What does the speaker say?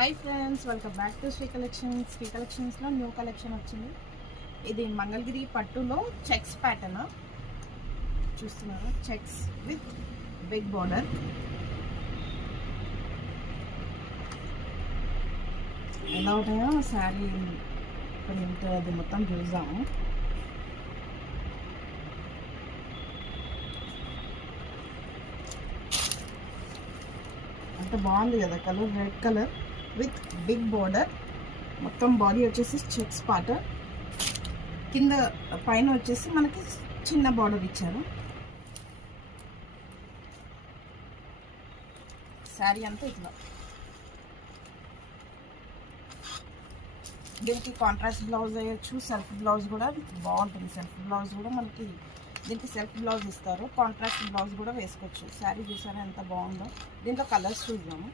Hi friends, welcome back to Sri Collections. Sri కలెక్షన్స్లో new collection వచ్చింది. ఇది మంగళగిరి పట్టులో చెక్స్ ప్యాటర్న్ చూస్తున్నారా. Checks with big border. ఎలా ఉంటాయో శారీ ప్రింట్ అది మొత్తం చూద్దాము. అంత బాగుంది కదా colour, red colour with big border. మొత్తం బాడీ వచ్చేసి చెక్స్ ప్యాటర్న్, కింద పైన వచ్చేసి మనకి చిన్న బార్డర్ ఇచ్చారు. శారీ అంతా ఇట్లా. దీనికి కాంట్రాస్ట్ బ్లౌజ్ వేయచ్చు, సెల్ఫ్ బ్లౌజ్ కూడా బాగుంటుంది. సెల్ఫ్ బ్లౌజ్ కూడా మనకి దీనికి సెల్ఫ్ బ్లౌజ్ ఇస్తారు, కాంట్రాస్ట్ బ్లౌజ్ కూడా వేసుకోవచ్చు. శారీ చూసారా ఎంత బాగుందో. దీంట్లో కలర్స్ చూద్దాము.